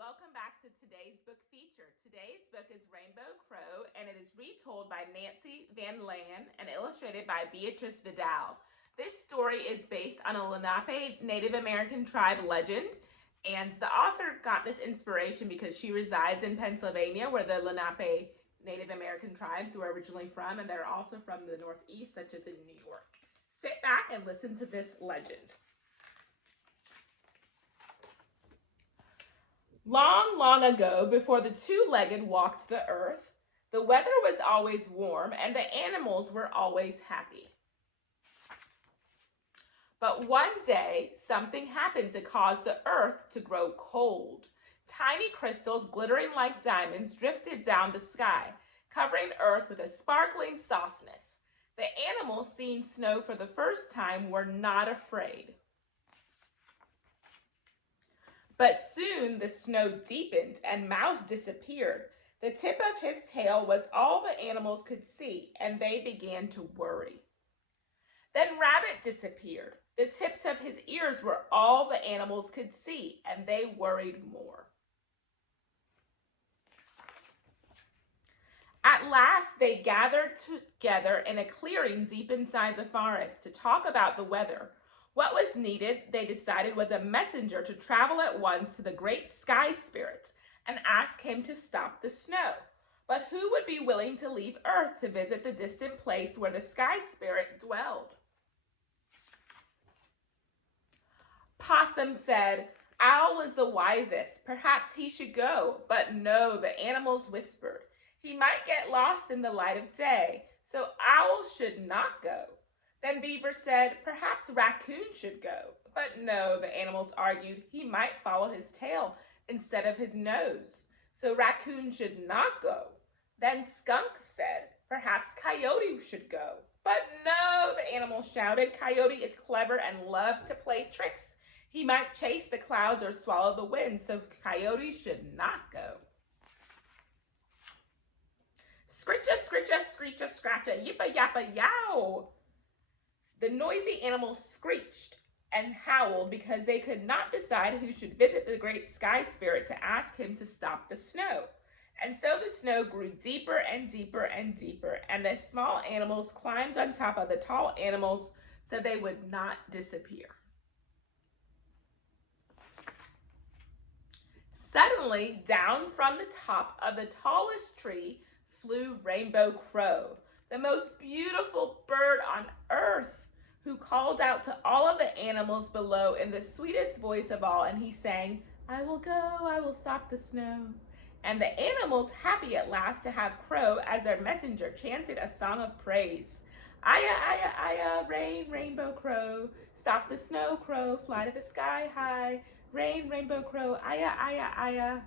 Welcome back to today's book feature. Today's book is Rainbow Crow, and it is retold by Nancy Van Lan and illustrated by Beatrice Vidal. This story is based on a Lenape Native American tribe legend, and the author got this inspiration because she resides in Pennsylvania, where the Lenape Native American tribes were originally from, and they're also from the Northeast, such as in New York. Sit back and listen to this legend. Long, long ago, before the two-legged walked the earth, the weather was always warm and the animals were always happy. But one day, something happened to cause the earth to grow cold. Tiny crystals glittering like diamonds drifted down the sky, covering earth with a sparkling softness. The animals, seeing snow for the first time, were not afraid. But soon the snow deepened and Mouse disappeared. The tip of his tail was all the animals could see, and they began to worry. Then Rabbit disappeared. The tips of his ears were all the animals could see, and they worried more. At last they gathered together in a clearing deep inside the forest to talk about the weather. What was needed, they decided, was a messenger to travel at once to the great sky spirit and ask him to stop the snow. But who would be willing to leave Earth to visit the distant place where the sky spirit dwelled? Possum said, "Owl is the wisest. Perhaps he should go." But no, the animals whispered. He might get lost in the light of day, so Owl should not go. Then Beaver said, "Perhaps Raccoon should go." But no, the animals argued, he might follow his tail instead of his nose, so Raccoon should not go. Then Skunk said, "Perhaps Coyote should go." But no, the animals shouted, "Coyote is clever and loves to play tricks. He might chase the clouds or swallow the wind, so Coyote should not go." Scritcha, scritcha, screecha, scratcha, yippa, yappa, yow. The noisy animals screeched and howled because they could not decide who should visit the great sky spirit to ask him to stop the snow. And so the snow grew deeper and deeper and deeper, and the small animals climbed on top of the tall animals so they would not disappear. Suddenly, down from the top of the tallest tree flew Rainbow Crow, the most beautiful bird on earth, who called out to all of the animals below in the sweetest voice of all, and he sang, "I will go, I will stop the snow." And the animals, happy at last to have Crow as their messenger, chanted a song of praise. "Aya, aya, aya, rain, Rainbow Crow, stop the snow, Crow, fly to the sky high, rain, Rainbow Crow, aya, aya, aya."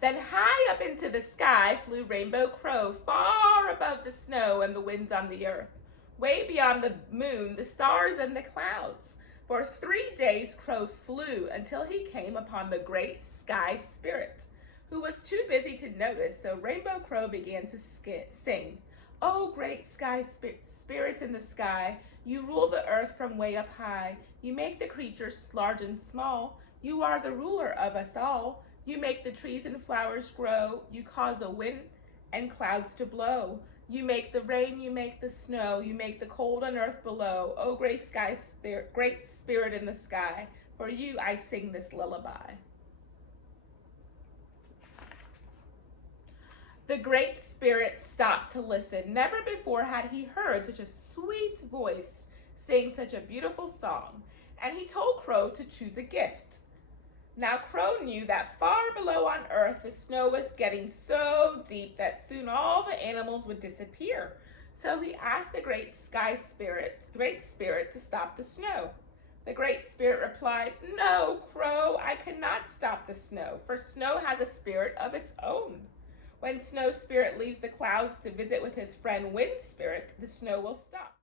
Then high up into the sky flew Rainbow Crow, far above the snow and the winds on the earth, way beyond the moon, the stars, and the clouds. For 3 days Crow flew until he came upon the great sky spirit, who was too busy to notice, so Rainbow Crow began to sing. "Oh, great sky spirit in the sky, you rule the earth from way up high. You make the creatures large and small. You are the ruler of us all. You make the trees and flowers grow. You cause the wind and clouds to blow. You make the rain, you make the snow. You make the cold on earth below. Oh, great sky spirit, great spirit in the sky. For you I sing this lullaby." The great spirit stopped to listen. Never before had he heard such a sweet voice sing such a beautiful song. And he told Crow to choose a gift. Now Crow knew that far below on earth the snow was getting so deep that soon all the animals would disappear. So he asked the great spirit to stop the snow. The great spirit replied, "No, Crow, I cannot stop the snow, for snow has a spirit of its own. When Snow Spirit leaves the clouds to visit with his friend Wind Spirit, the snow will stop."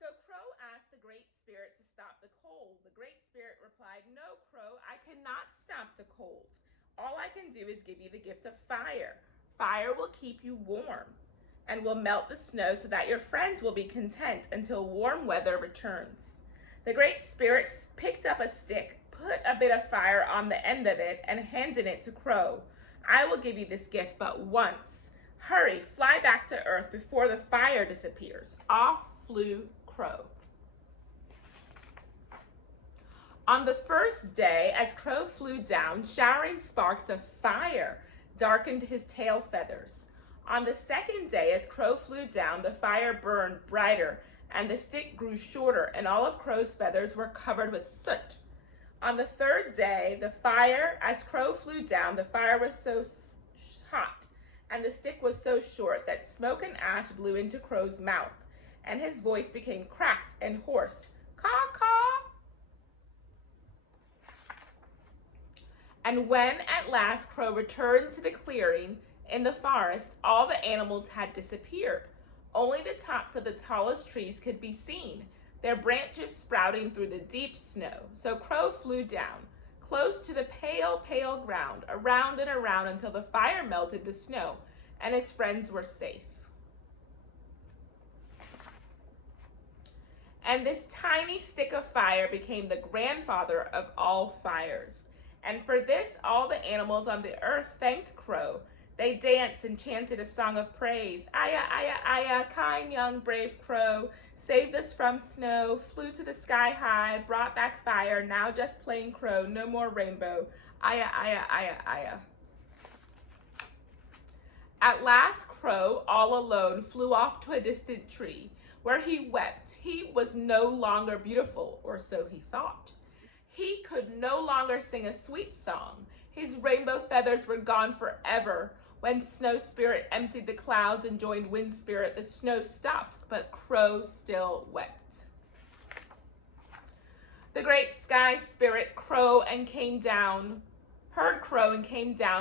So Crow asked the great spirit to stop the cold. The great spirit replied, "No, Crow, I cannot stop the cold. All I can do is give you the gift of fire. Fire will keep you warm and will melt the snow so that your friends will be content until warm weather returns. The Great Spirit picked up a stick, put a bit of fire on the end of it, and handed it to Crow. I will give you this gift but once. Hurry, fly back to Earth before the fire disappears. Off flew Crow. On the first day, as Crow flew down, showering sparks of fire darkened his tail feathers. On the second day, as Crow flew down, the fire burned brighter, and the stick grew shorter, and all of Crow's feathers were covered with soot. On the third day, as Crow flew down, the fire was so hot, and the stick was so short that smoke and ash blew into Crow's mouth, and his voice became cracked and hoarse. Caw-caw! And when at last Crow returned to the clearing in the forest, all the animals had disappeared. Only the tops of the tallest trees could be seen, their branches sprouting through the deep snow. So Crow flew down, close to the pale, pale ground, around and around until the fire melted the snow, and his friends were safe. And this tiny stick of fire became the grandfather of all fires. And for this, all the animals on the earth thanked Crow. They danced and chanted a song of praise. Aya, aya, aya, kind young brave Crow, saved us from snow, flew to the sky high, brought back fire, now just plain Crow, no more rainbow. Aya, aya, aya, aya. At last, Crow, all alone, flew off to a distant tree, where he wept. He was no longer beautiful, or so he thought. He could no longer sing a sweet song. His rainbow feathers were gone forever. When Snow Spirit emptied the clouds and joined Wind Spirit, the snow stopped, but Crow still wept. The great Sky Spirit heard Crow and came down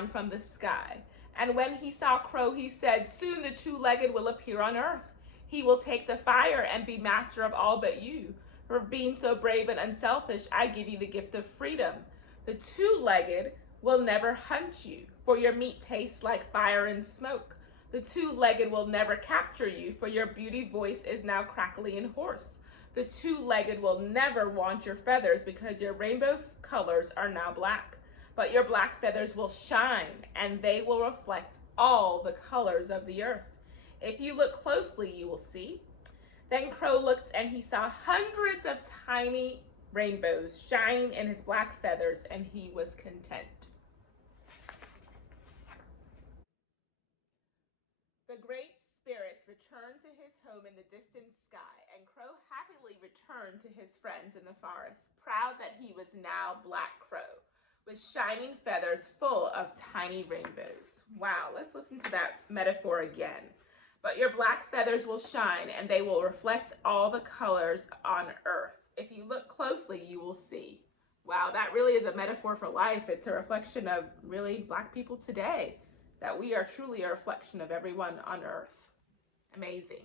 from the sky. And when he saw Crow, he said, soon the two-legged will appear on earth. He will take the fire and be master of all but you. For being so brave and unselfish, I give you the gift of freedom. The two-legged will never hunt you, for your meat tastes like fire and smoke. The two-legged will never capture you, for your beauty voice is now crackly and hoarse. The two-legged will never want your feathers, because your rainbow colors are now black. But your black feathers will shine, and they will reflect all the colors of the earth. If you look closely, you will see. Then Crow looked, and he saw hundreds of tiny rainbows shine in his black feathers, and he was content. The Great Spirit returned to his home in the distant sky, and Crow happily returned to his friends in the forest, proud that he was now Black Crow, with shining feathers full of tiny rainbows. Wow, let's listen to that metaphor again. But your black feathers will shine, and they will reflect all the colors on earth. If you look closely, you will see. Wow, that really is a metaphor for life. It's a reflection of really Black people today, that we are truly a reflection of everyone on earth. Amazing.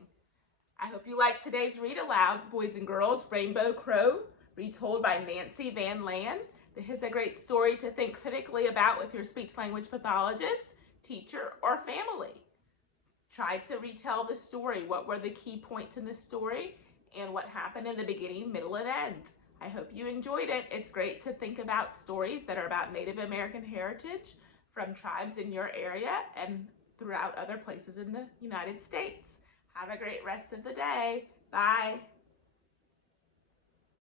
I hope you liked today's read aloud, boys and girls, Rainbow Crow, retold by Nancy Van Lan. This is a great story to think critically about with your speech-language pathologist, teacher, or family. Try to retell the story. What were the key points in the story and what happened in the beginning, middle, and end. I hope you enjoyed it. It's great to think about stories that are about Native American heritage from tribes in your area and throughout other places in the United States. Have a great rest of the day. Bye.